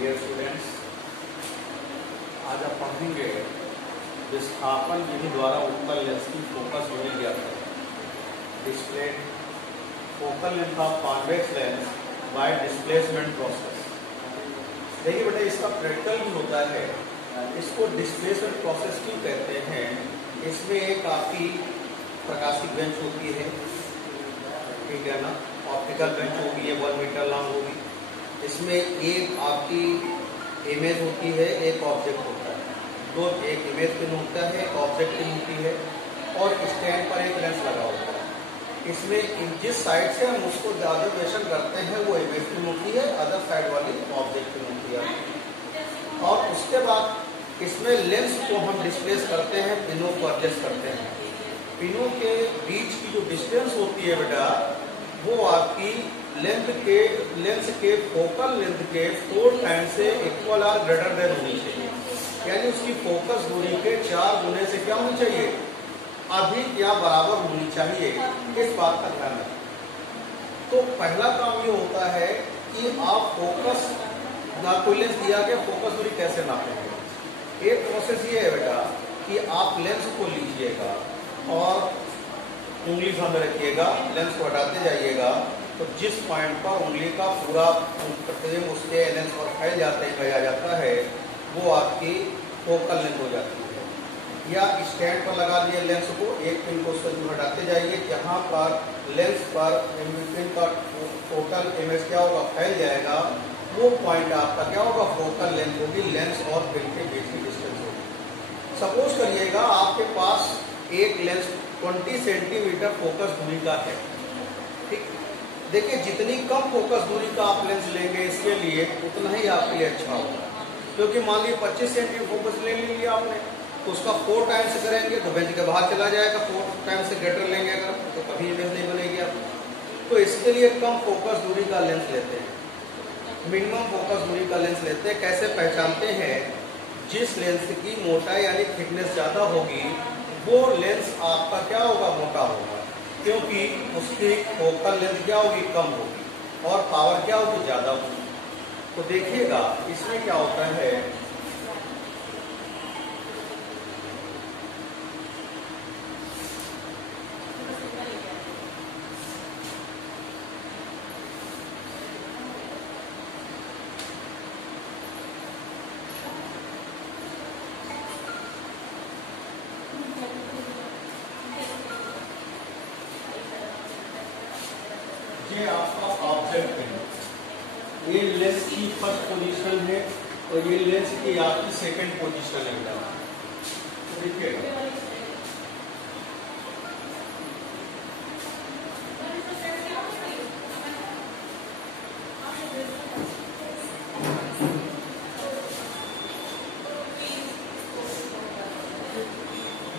Dear students, आज आप पढ़ेंगे विस्थापन विधि द्वारा उत्पन्न लेंस की फोकस दूरी ज्ञात करें। Display focal length of convex lens bye displacement process. देखिए बेटा, इसका प्रैक्टिकल भी होता है। इसको डिस्प्लेसमेंट प्रोसेस क्यों कहते हैं? इसमें एक आपकी प्रकाशिक बेंच होती है, ठीक है ना, ऑप्टिकल बेंच होगी, 1 मीटर लॉन्ग होगी। इसमें एक आपकी इमेज होती है, एक ऑब्जेक्ट होता है। दो, एक इमेज पिन होता है, एक ऑब्जेक्ट पिन होती है, और स्टैंड पर एक लेंस लगा होता है। इसमें जिस साइड से हम उसको ऑब्जर्वेशन करते हैं वो इमेज पिन होती है, अदर साइड वाली ऑब्जेक्ट पिन होती है। और उसके बाद इसमें लेंस को हम डिस्प्लेस करते हैं, पिनों को एडजस्ट करते हैं। पिनों के बीच की जो डिस्टेंस होती है बेटा, वो आपकी लेंस के फोकल लेंथ के 4 टाइम्स से इक्वल और ग्रेटर देन होनी चाहिए। यानी उसकी फोकस दूरी के 4 गुने से क्या होनी चाहिए? अधिक या बराबर होनी चाहिए। इस बात का ध्यान रखें। तो पहला काम ये होता है कि आप फोकस ना कोई लेंस दिया गया, फोकस दूरी कैसे नापेंगे? एक प्रोसेस ये है बेटा कि आप लेंस को लीजिएगा और उंगली सामने रखिएगा, लेंस को हटाते जाइएगा, तो जिस पॉइंट पर उंगली का पूरा प्रतिबिंब उसके लेंस पर फैल जाता है वो आपकी फोकल लेंथ हो जाती है। या स्टैंड पर लगा दिए लेंस को, एक पिन को उससे हटाते जाइए, जहाँ पर लेंस पर पिन का टोटल इमेज क्या होगा, फैल जाएगा, वो पॉइंट आपका क्या होगा, फोकल लेंथ होगी। लेंस और पिन के बीच की डिस्टेंस होगी। सपोज करिएगा आपके पास एक लेंस 20 सेंटीमीटर फोकस दूरी का है, ठीक। देखिए, जितनी कम फोकस दूरी का आप लेंस लेंगे इसके लिए, उतना ही आपके लिए अच्छा होगा। क्योंकि मान लीजिए 25 सेंटीमीटर फोकस ले लिया आपने, तो उसका 4 टाइम्स करेंगे तो बेंच के बाहर चला जाएगा। 4 टाइम्स से ग्रेटर लेंगे अगर, तो कभी इमेज नहीं बनेगी आप। तो इसके लिए कम फोकस दूरी का लेंस लेते हैं, मिनिमम फोकस दूरी का लेंस लेते हैं। कैसे पहचानते हैं? जिस लेंस की मोटाई यानी थिकनेस ज्यादा होगी वो लेंस आपका क्या होगा, मोटा होगा, क्योंकि उसकी फोकल लेंथ क्या होगी, कम होगी, और पावर क्या होगी, ज्यादा होगी। तो देखिएगा इसमें क्या होता है, ये आपका ऑब्जेक्ट है, ये लेंस की फर्स्ट पोजीशन है और ये लेंस की आपकी सेकंड पोजीशन है बेटा। देखिएगा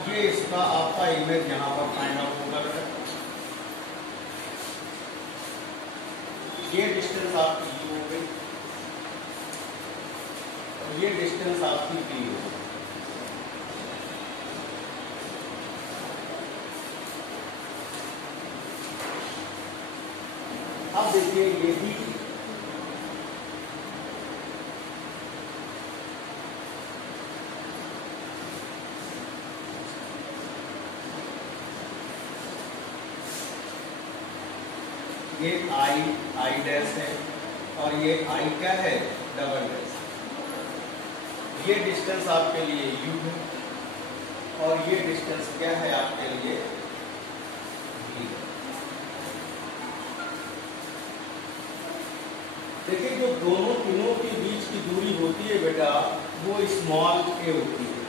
ये इसका आपका इमेज यहाँ पर फाइंड आउट होगा बेटा। ये डिस्टेंस आपकी u हो गई, ये डिस्टेंस आपकी v हो गई। अब देखिए ये भी ये आई डैश है और ये आई क्या है, डबल डैश। ये डिस्टेंस आपके लिए u है और ये डिस्टेंस क्या है आपके लिए v। देखिए, जो दोनों पिनों के बीच की दूरी होती है बेटा, वो स्मॉल a होती है,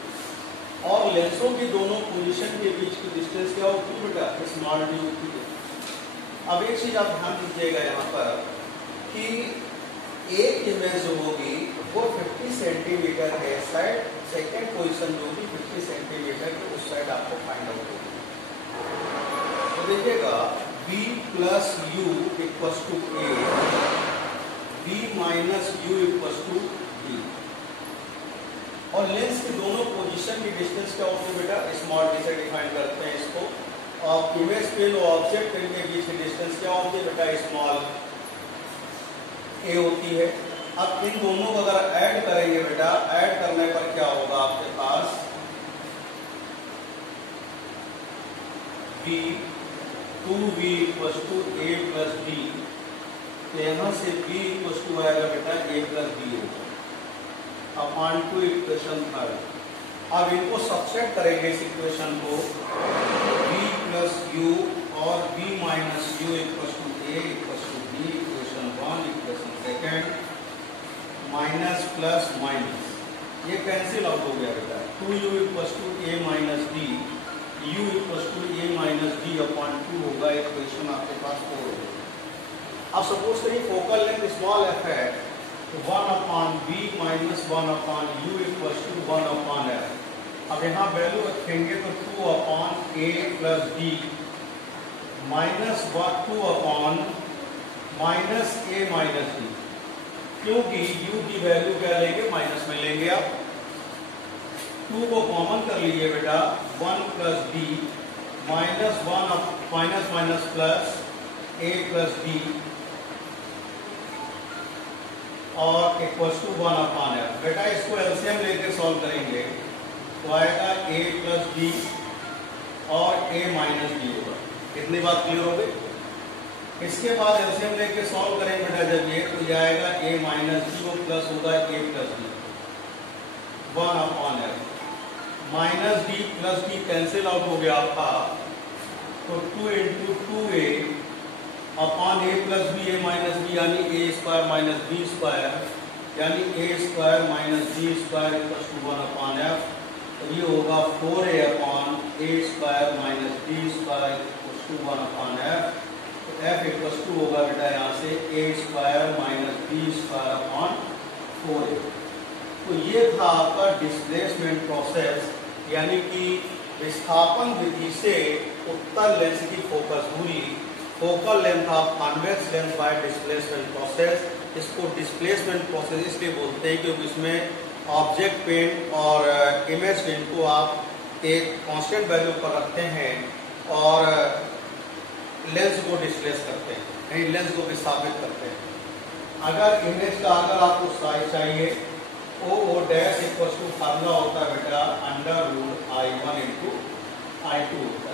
और लेंसों की दोनों पोजीशन के बीच की डिस्टेंस क्या होती है बेटा, स्मॉल d होती है। अब एक चीज आप ध्यान दीजिएगा यहाँ पर कि एक इमेज जो होगी वो 50 सेंटीमीटर है साइड, सेकेंड पोजीशन जो होगी 50 सेंटीमीटर के उस साइड आपको फाइंड आउट होगी। तो देखिएगा b plus u equals to a, b minus u equals to b। और लेंस की दोनों पोजीशन की डिस्टेंस क्या होती है बेटा, स्मॉल d से डिफाइन करते हैं इसको। और इमेज पिन और ऑब्जेक्ट पिन के बीच की डिस्टेंस क्या होती है बेटा, स्मॉल ए होती है। अब इन दोनों को अगर ऐड करेंगे बेटा, ऐड करने पर क्या होगा आपके पास b 2v equal to a plus b। तो यहां से b इक्वल टू आएगा बेटा a प्लस b होगा अपॉन टू इक्वेशन थर्ड। अब इनको सब्सट्रैक्ट करेंगे इस इक्वेशन को, b प्लस u और b minus u equal to a equal to b, equation 1 equation second, minus plus minus ये कैंसिल आउट हो गया बेटा। 2u equal to a minus b, u equal to a minus b upon 2 होगा, equation आपके पास 4 होगा। अब suppose करिए focal length small f है, तो 1 upon b minus 1 upon u equal to 1 upon f। अब यहाँ वैल्यू रखेंगे तो 2 upon a plus b minus 2 upon minus a minus b, क्योंकि u की वैल्यू क्या लेंगे, माइनस में लेंगे। आप 2 को कॉमन कर लीजिए बेटा, 1 plus b minus 1 minus minus plus a plus b और इक्वल टू 1 अपॉन f। बेटा इसको एलसीएम लेके सॉल्व करेंगे तो आएगा a प्लस b और a माइनस b होगा। कितनी बात क्लियर हो गई? इसके बाद एलसीएम लेके सॉल्व करेंगे बेटा जब ये, तो ये आएगा a माइनस b वो प्लस होगा a plus b 1 upon f। Minus d plus d cancel out हो गया आपका, तो 2 into 2a upon a plus b a minus b यानी a square minus b square यानी a square minus b square equal to 1 upon f। तो ये होगा 4a upon a square minus b square equal to 1 upon f। तो f equal to होगा बेटा यहाँ से a square minus b square upon 4a। तो ये था आपका डिस्प्लेसमेंट प्रोसेस, यानी कि विस्थापन विधि से उत्तल लेंस की फोकस दूरी, focal length of convex lens bye displacement process. इसको डिस्प्लेसमेंट प्रोसेस इसलिए बोलते हैं क्योंकि इसमें ऑब्जेक्ट पेन और इमेज पेन को आप एक कांस्टेंट वैल्यू पर रखते हैं और लेंस को डिस्प्लेस करते हैं, यानी लेंस को विस्थापित करते हैं। अगर इमेज का अगर आपको साइज चाहिए, O dash equal to formula होता है बेटा under root I1 into I2 होता है।